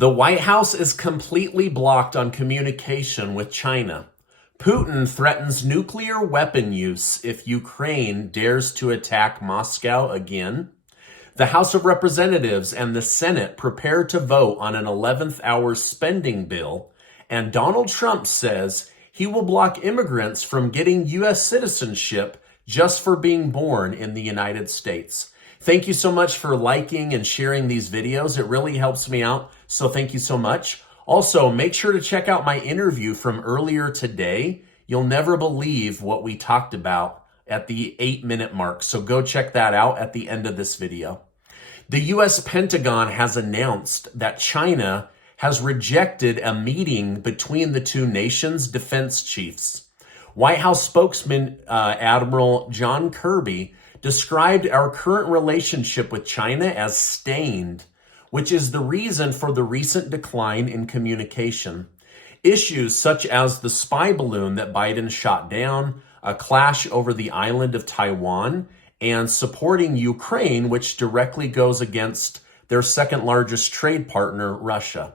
The White House is completely blocked on communication with China. Putin threatens nuclear weapon use if Ukraine dares to attack Moscow again. The House of Representatives and the Senate prepare to vote on an 11th hour spending bill, and Donald Trump says he will block immigrants from getting U.S. citizenship just for being born in the United States. Thank you so much for liking and sharing these videos. It really helps me out, so thank you so much. Also, make sure to check out my interview from earlier today. You'll never believe what we talked about at the 8-minute mark, so go check that out at the end of this video. The U.S. Pentagon has announced that China has rejected a meeting between the two nations' defense chiefs. White House spokesman Admiral John Kirby described our current relationship with China as stained, which is the reason for the recent decline in communication. Issues such as the spy balloon that Biden shot down, a clash over the island of Taiwan, and supporting Ukraine, which directly goes against their second largest trade partner, Russia.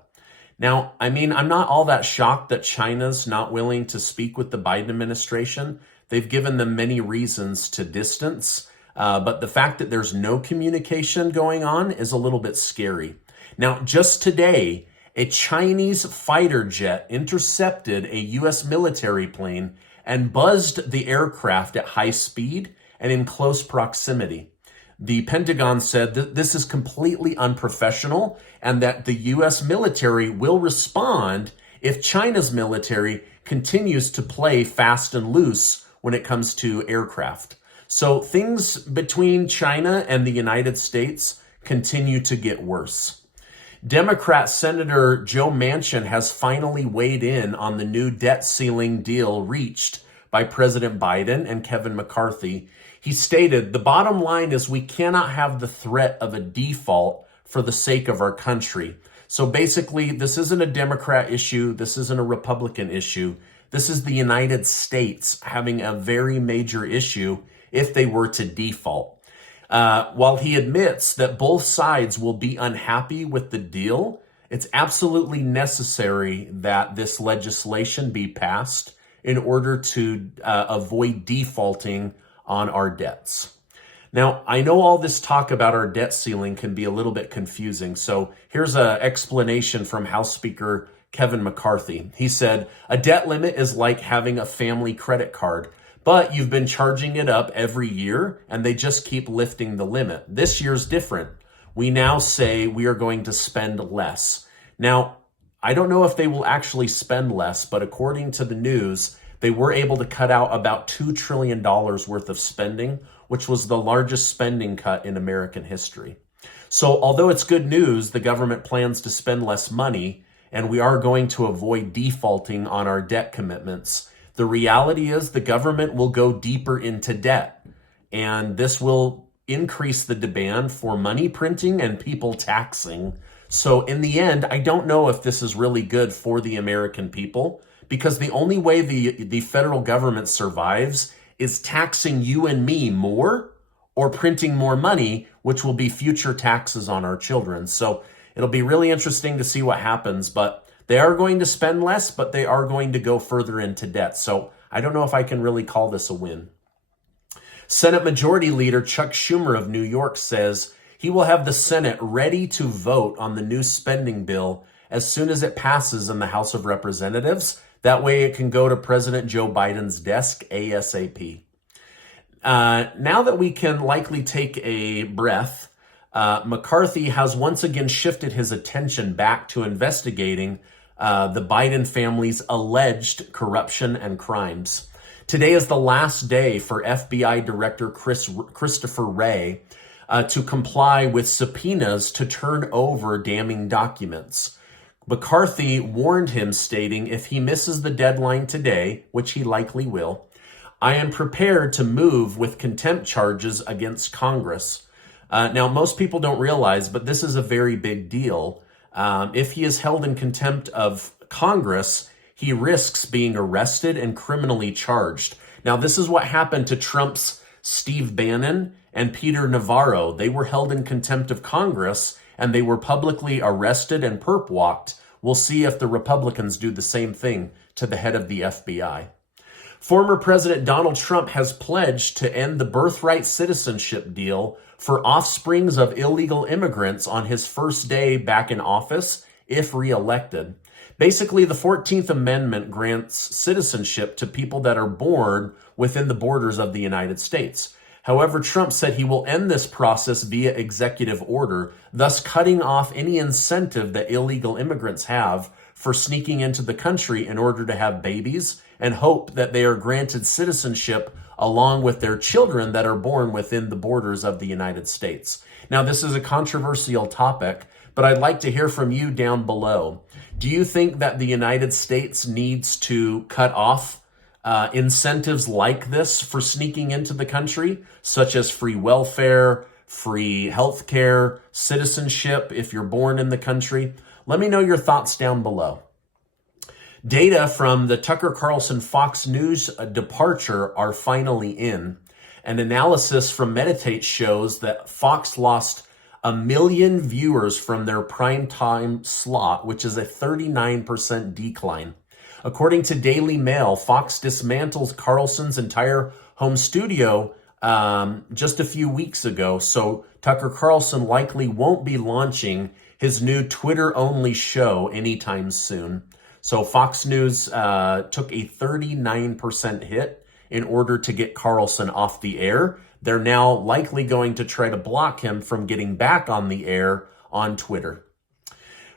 Now, I'm not all that shocked that China's not willing to speak with the Biden administration. They've given them many reasons to distance. But the fact that there's no communication going on is a little bit scary. Now, just today, a Chinese fighter jet intercepted a U.S. military plane and buzzed the aircraft at high speed and in close proximity. The Pentagon said that this is completely unprofessional and that the U.S. military will respond if China's military continues to play fast and loose when it comes to aircraft. So things between China and the United States continue to get worse. Democrat Senator Joe Manchin has finally weighed in on the new debt ceiling deal reached by President Biden and Kevin McCarthy. He stated, "The bottom line is we cannot have the threat of a default for the sake of our country." So basically, this isn't a Democrat issue. This isn't a Republican issue. This is the United States having a very major issue if they were to default. While he admits that both sides will be unhappy with the deal, it's absolutely necessary that this legislation be passed in order to avoid defaulting on our debts. Now, I know all this talk about our debt ceiling can be a little bit confusing, so here's an explanation from House Speaker Kevin McCarthy. He said, "A debt limit is like having a family credit card. But you've been charging it up every year, and they just keep lifting the limit. This year's different. We now say we are going to spend less." Now, I don't know if they will actually spend less, but according to the news, they were able to cut out about $2 trillion worth of spending, which was the largest spending cut in American history. So although it's good news, the government plans to spend less money, and we are going to avoid defaulting on our debt commitments. The reality is the government will go deeper into debt, and this will increase the demand for money printing and people taxing. So in the end, I don't know if this is really good for the American people, because the only way the federal government survives is taxing you and me more or printing more money, which will be future taxes on our children. So it'll be really interesting to see what happens, but they are going to spend less, but they are going to go further into debt. So I don't know if I can really call this a win. Senate Majority Leader Chuck Schumer of New York says he will have the Senate ready to vote on the new spending bill as soon as it passes in the House of Representatives. That way it can go to President Joe Biden's desk ASAP. Now that we can likely take a breath, McCarthy has once again shifted his attention back to investigating the Biden family's alleged corruption and crimes. Today is the last day for FBI Director Christopher Wray to comply with subpoenas to turn over damning documents. McCarthy warned him, stating, "If he misses the deadline today, which he likely will, I am prepared to move with contempt charges against Congress." Now, most people don't realize, but this is a very big deal. If he is held in contempt of Congress, he risks being arrested and criminally charged. Now, this is what happened to Trump's Steve Bannon and Peter Navarro. They were held in contempt of Congress, and they were publicly arrested and perp walked. We'll see if the Republicans do the same thing to the head of the FBI. Former President Donald Trump has pledged to end the birthright citizenship deal for offsprings of illegal immigrants on his first day back in office, if reelected. Basically, the 14th Amendment grants citizenship to people that are born within the borders of the United States. However, Trump said he will end this process via executive order, thus cutting off any incentive that illegal immigrants have for sneaking into the country in order to have babies and hope that they are granted citizenship along with their children that are born within the borders of the United States. Now, this is a controversial topic, but I'd like to hear from you down below. Do you think that the United States needs to cut off incentives like this for sneaking into the country, such as free welfare, free health care, citizenship if you're born in the country? Let me know your thoughts down below. Data from the Tucker Carlson Fox News departure are finally in. An analysis from Meditate shows that Fox lost 1 million viewers from their primetime slot, which is a 39% decline. According to Daily Mail, Fox dismantled Carlson's entire home studio just a few weeks ago, so Tucker Carlson likely won't be launching his new Twitter-only show anytime soon. So Fox News took a 39% hit in order to get Carlson off the air. They're now likely going to try to block him from getting back on the air on Twitter.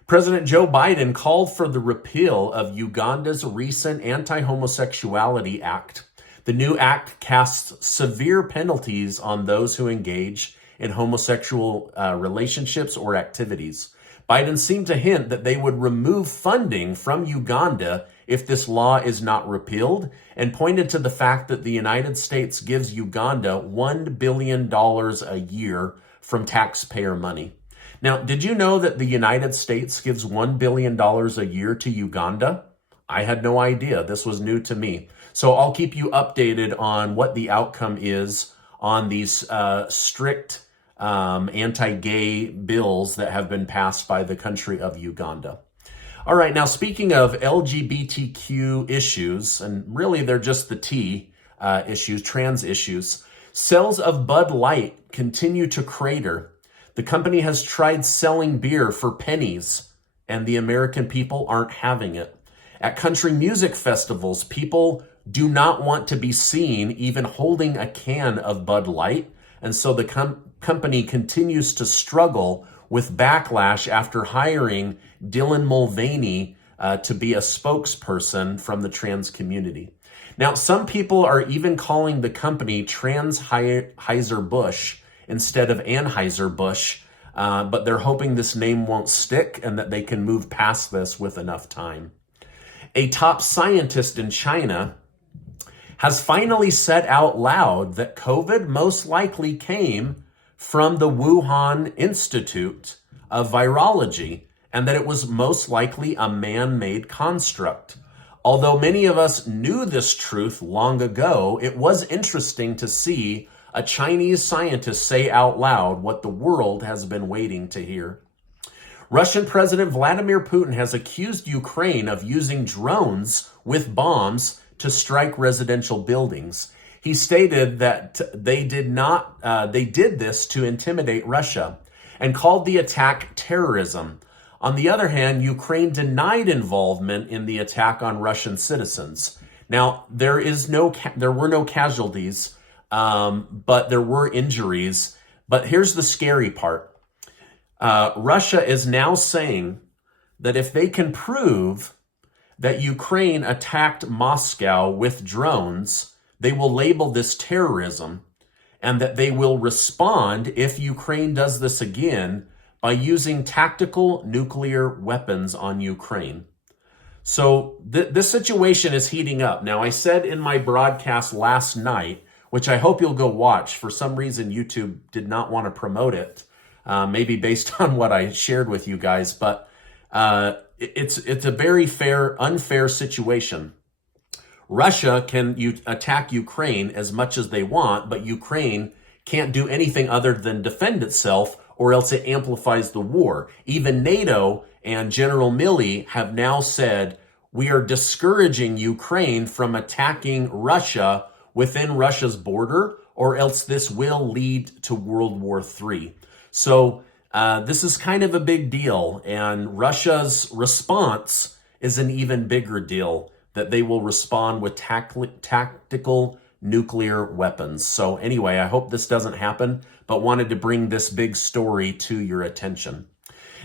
President Joe Biden called for the repeal of Uganda's recent anti-homosexuality act. The new act casts severe penalties on those who engage in homosexual relationships or activities. Biden seemed to hint that they would remove funding from Uganda if this law is not repealed, and pointed to the fact that the United States gives Uganda $1 billion a year from taxpayer money. Now, did you know that the United States gives $1 billion a year to Uganda? I had no idea. This was new to me. So I'll keep you updated on what the outcome is on these strict anti-gay bills that have been passed by the country of Uganda. All right, now speaking of LGBTQ issues, and really they're just the T issues, trans issues, sales of Bud Light continue to crater. The company has tried selling beer for pennies, and the American people aren't having it. At country music festivals, people do not want to be seen even holding a can of Bud Light, and so the company continues to struggle with backlash after hiring Dylan Mulvaney to be a spokesperson from the trans community. Now, some people are even calling the company Anheuser-Busch instead of Anheuser-Busch, but they're hoping this name won't stick and that they can move past this with enough time. A top scientist in China has finally said out loud that COVID most likely came from the Wuhan Institute of Virology, and that it was most likely a man-made construct. Although many of us knew this truth long ago, it was interesting to see a Chinese scientist say out loud what the world has been waiting to hear. Russian President Vladimir Putin has accused Ukraine of using drones with bombs to strike residential buildings. He stated that they did this to intimidate Russia and called the attack terrorism. On the other hand, Ukraine denied involvement in the attack on Russian citizens. Now, there were no casualties, but there were injuries. But here's the scary part. Russia is now saying that if they can prove that Ukraine attacked Moscow with drones, they will label this terrorism, and that they will respond if Ukraine does this again by using tactical nuclear weapons on Ukraine. So this situation is heating up. Now, I said in my broadcast last night, which I hope you'll go watch. For some reason, YouTube did not want to promote it, maybe based on what I shared with you guys, but it's a very unfair situation. Russia can attack Ukraine as much as they want, but Ukraine can't do anything other than defend itself or else it amplifies the war. Even NATO and General Milley have now said, we are discouraging Ukraine from attacking Russia within Russia's border, or else this will lead to World War III. So this is kind of a big deal, and Russia's response is an even bigger deal, that they will respond with tactical nuclear weapons. So anyway, I hope this doesn't happen, but wanted to bring this big story to your attention.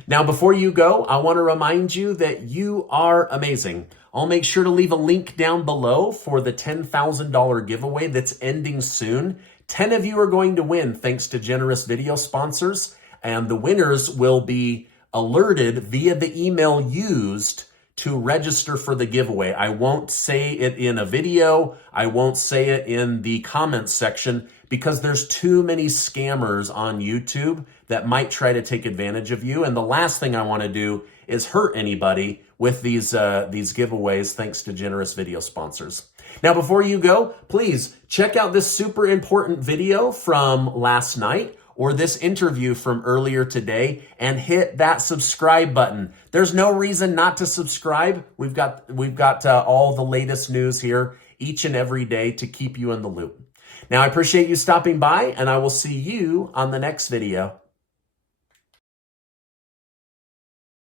Now, before you go, I want to remind you that you are amazing. I'll make sure to leave a link down below for the $10,000 giveaway that's ending soon. 10 of you are going to win thanks to generous video sponsors, and the winners will be alerted via the email used to register for the giveaway. I won't say it in a video. I won't say it in the comments section because there's too many scammers on YouTube that might try to take advantage of you. And the last thing I want to do is hurt anybody with these giveaways thanks to generous video sponsors. Now, before you go, please check out this super important video from last night or this interview from earlier today and hit that subscribe button. There's no reason not to subscribe. We've got all the latest news here each and every day to keep you in the loop. Now, I appreciate you stopping by, and I will see you on the next video.